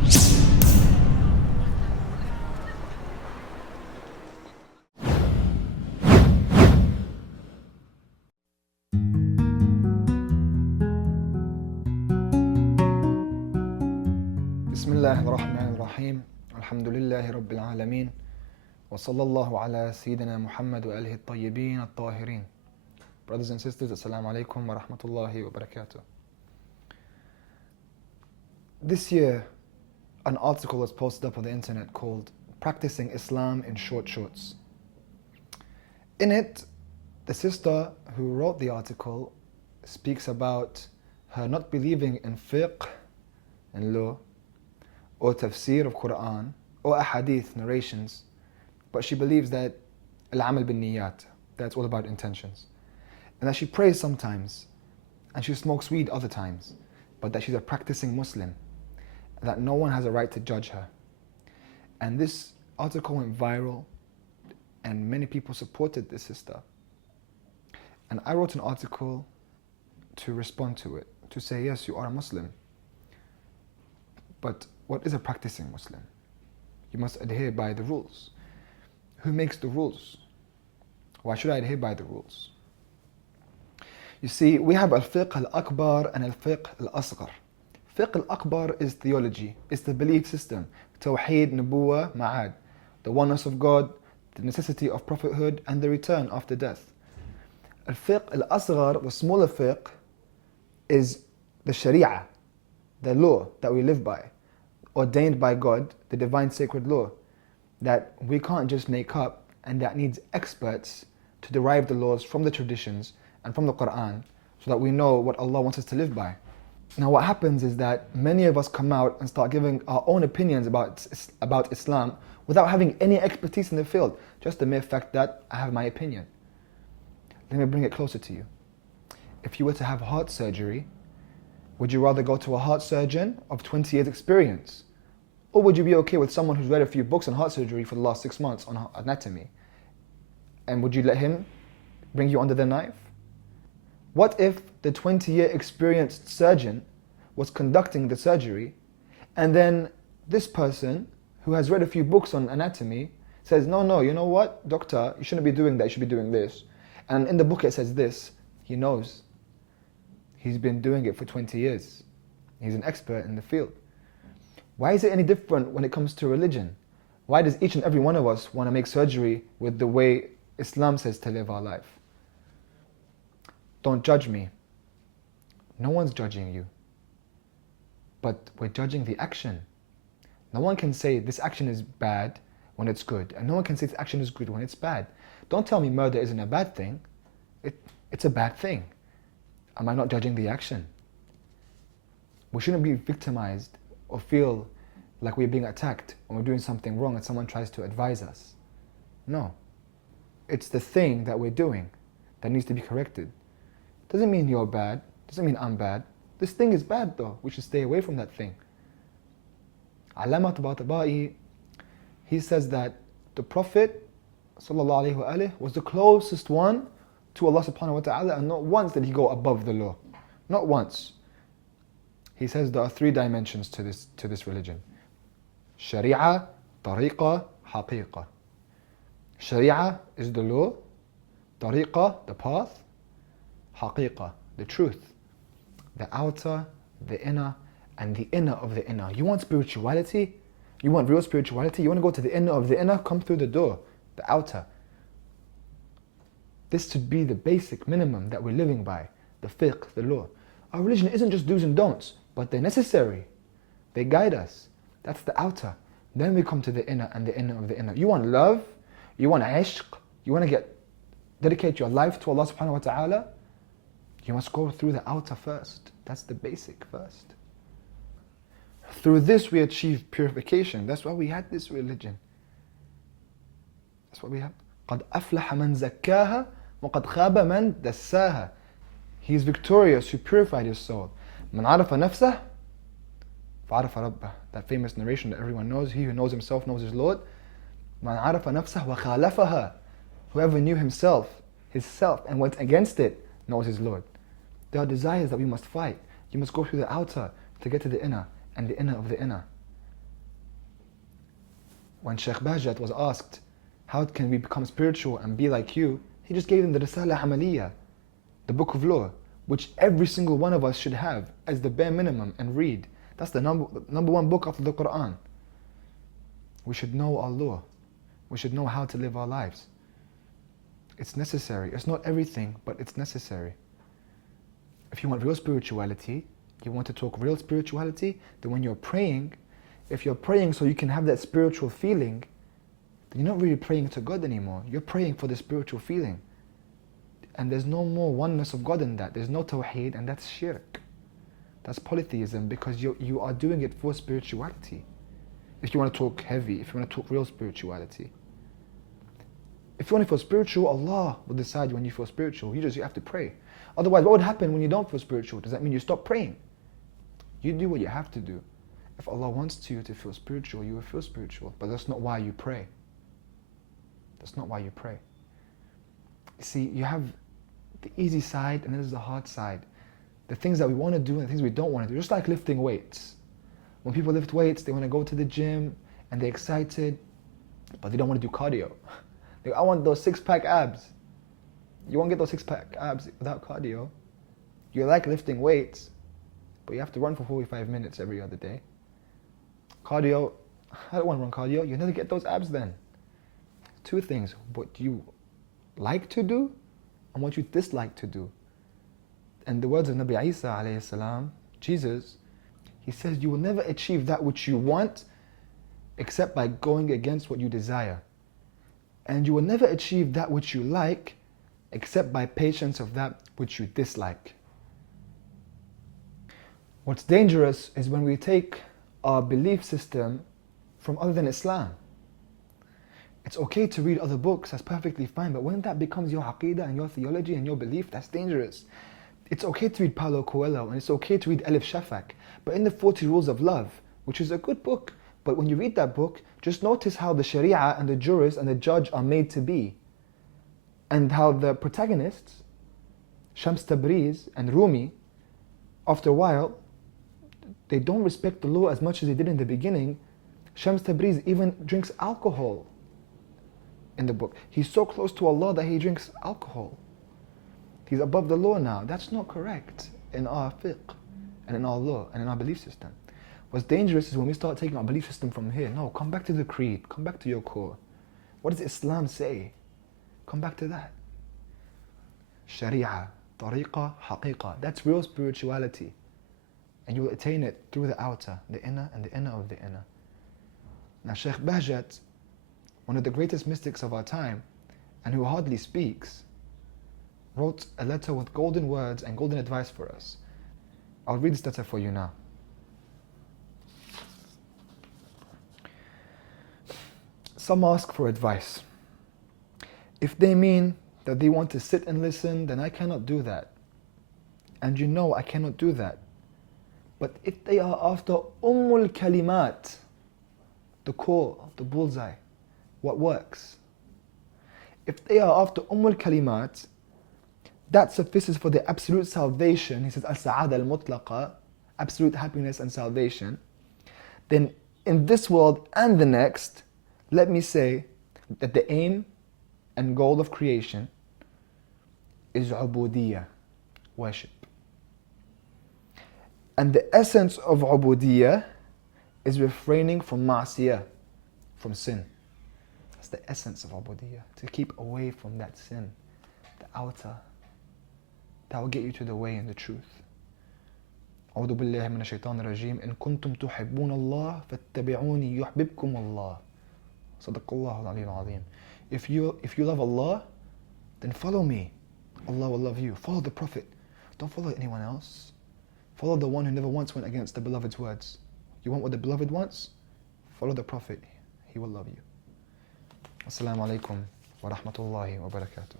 بسم الله الرحمن الرحيم الحمد لله رب العالمين وصلى الله على سيدنا محمد وآله الطيبين الطاهرين. Brothers and sisters, assalamu alaikum wa rahmatullahi wa barakatuh. This year, an article was posted up on the internet called Practicing Islam in Short Shorts. In it, the sister who wrote the article speaks about her not believing in fiqh and law, or tafsir of Quran, or ahadith narrations, but she believes that al-amal bin niyat, that's all about intentions, and that she prays sometimes, and she smokes weed other times, but that she's a practicing Muslim, and that no one has a right to judge her. And this article went viral, and many people supported this sister. And I wrote an article to respond to it, to say, yes, you are a Muslim, but what is a practicing Muslim? You must adhere by the rules. Who makes the rules? Why should I adhere by the rules? You see, we have al-fiqh al-akbar and al-fiqh al-asghar. Fiqh al-akbar is theology, it's the belief system, tawheed, nubuwah, ma'ad, the oneness of God, the necessity of prophethood, and the return after death. Al-fiqh al-asghar, the smaller fiqh, is the sharia, the law that we live by, ordained by God, the divine sacred law, that we can't just make up, and that needs experts to derive the laws from the traditions and from the Quran, so that we know what Allah wants us to live by. Now what happens is that many of us come out and start giving our own opinions about Islam without having any expertise in the field, just the mere fact that I have my opinion. Let me bring it closer to you. If you were to have heart surgery, would you rather go to a heart surgeon of 20 years experience? Or would you be okay with someone who's read a few books on heart surgery for the last 6 months on anatomy? And would you let him bring you under the knife? What if the 20-year experienced surgeon was conducting the surgery, and then this person who has read a few books on anatomy says, no, you know what, doctor, you shouldn't be doing that, you should be doing this. And in the book it says this. He knows. He's been doing it for 20 years. He's an expert in the field. Why is it any different when it comes to religion? Why does each and every one of us want to make surgery with the way Islam says to live our life? Don't judge me. No one's judging you. But we're judging the action. No one can say this action is bad when it's good, and no one can say this action is good when it's bad. Don't tell me murder isn't a bad thing. It's a bad thing. Am I not judging the action? We shouldn't be victimized or feel like we're being attacked when we're doing something wrong and someone tries to advise us. No. It's the thing that we're doing that needs to be corrected. Doesn't mean you're bad, doesn't mean I'm bad. This thing is bad though, we should stay away from that thing. Allama Tabatabai, he says that the Prophet ﷺ was the closest one to Allah subhanahu wa ta'ala, and not once did he go above the law. Not once. He says there are 3 dimensions to this religion. Sharia, tariqah, haqiqah. Sharia is the law, tariqah, the path, haqiqah, the truth. The outer, the inner, and the inner of the inner. You want spirituality? You want real spirituality? You want to go to the inner of the inner? Come through the door, the outer. This should be the basic minimum that we're living by, the fiqh, the law. Our religion isn't just do's and don'ts, but they're necessary. They guide us. That's the outer. Then we come to the inner and the inner of the inner. You want love? You want ishq? You want to dedicate your life to Allah subhanahu wa ta'ala? You must go through the outer first. That's the basic first. Through this we achieve purification. That's why we had this religion. That's what we have. قَدْ أَفْلَحَ مَنْ زَكَّاهَا وَقَدْ خَابَ مَنْ دَسَّاهَا. He is victorious who purified his soul. مَنْ عَرَفَ نَفْسَهُ فَعَرَفَ رَبَّهُ. That famous narration that everyone knows. He who knows himself knows his Lord. مَنْ عَرَفَ نَفْسَهُ وَخَالَفَهَا. Whoever knew himself, his self, and went against it, knows his Lord. There are desires that we must fight. You must go through the outer to get to the inner, and the inner of the inner. When Sheikh Bahjat was asked, how can we become spiritual and be like you? He just gave them the Risala Hamaliya, the book of law, which every single one of us should have as the bare minimum and read. That's the number one book after the Quran. We should know our law. We should know how to live our lives. It's necessary. It's not everything, but it's necessary. If you want real spirituality, you want to talk real spirituality, then when you're praying, if you're praying so you can have that spiritual feeling, then you're not really praying to God anymore. You're praying for the spiritual feeling. And there's no more oneness of God in that. There's no tawheed, and that's shirk. That's polytheism, because you are doing it for spirituality. If you want to talk heavy, if you want to talk real spirituality. If you want to feel spiritual, Allah will decide when you feel spiritual. You have to pray. Otherwise, what would happen when you don't feel spiritual? Does that mean you stop praying? You do what you have to do. If Allah wants you to feel spiritual, you will feel spiritual. But that's not why you pray. That's not why you pray. You see, you have the easy side and then there's the hard side. The things that we want to do and the things we don't want to do. Just like lifting weights. When people lift weights, they want to go to the gym and they're excited, but they don't want to do cardio. I want those six-pack abs. You won't get those six-pack abs without cardio. You like lifting weights, but you have to run for 45 minutes every other day. Cardio, I don't want to run cardio. You never get those abs then. Two things: what you like to do and what you dislike to do. And the words of Nabi Isa alayhi salam, Jesus, he says you will never achieve that which you want except by going against what you desire. And you will never achieve that which you like except by patience of that which you dislike. What's dangerous is when we take our belief system from other than Islam. It's okay to read other books, that's perfectly fine, but when that becomes your aqidah and your theology and your belief, that's dangerous. It's okay to read Paulo Coelho and it's okay to read Alif Shafak, but in the 40 Rules of Love, which is a good book, but when you read that book, just notice how the Sharia and the jurist and the judge are made to be, and how the protagonists, Shams Tabriz and Rumi, after a while, they don't respect the law as much as they did in the beginning. Shams Tabriz even drinks alcohol in the book. He's so close to Allah that he drinks alcohol. He's above the law now. That's not correct in our fiqh and in our law and in our belief system. What's dangerous is when we start taking our belief system from here. No, come back to the creed. Come back to your core. What does Islam say? Come back to that. Sharia, tariqah, haqiqah. That's real spirituality. And you will attain it through the outer, the inner, and the inner of the inner. Now Sheikh Bahjat, one of the greatest mystics of our time, and who hardly speaks, wrote a letter with golden words and golden advice for us. I'll read this letter for you now. Some ask for advice. If they mean that they want to sit and listen, then I cannot do that. And you know I cannot do that. But if they are after Ummul Kalimat, the core, the bullseye, what works, if they are after Ummul Kalimat, that suffices for the absolute salvation. He says, Al-Sa'ada al-Mutlaqa, absolute happiness and salvation. Then in this world and the next, let me say that the aim and goal of creation is ubudiyya, worship. And the essence of ubudiyya is refraining from ma'asiyah, from sin. That's the essence of ubudiyya, to keep away from that sin, the outer, that will get you to the way and the truth. أعوذ بالله من الشيطان الرجيم إن كنتم تحبون الله فاتبعوني يحببكم الله. صدق الله العلي العظيم. If you love Allah, then follow me. Allah will love you. Follow the Prophet. Don't follow anyone else. Follow the one who never once went against the Beloved's words. You want what the Beloved wants? Follow the Prophet. He will love you. Assalamu alaikum wa rahmatullahi wa barakatuh.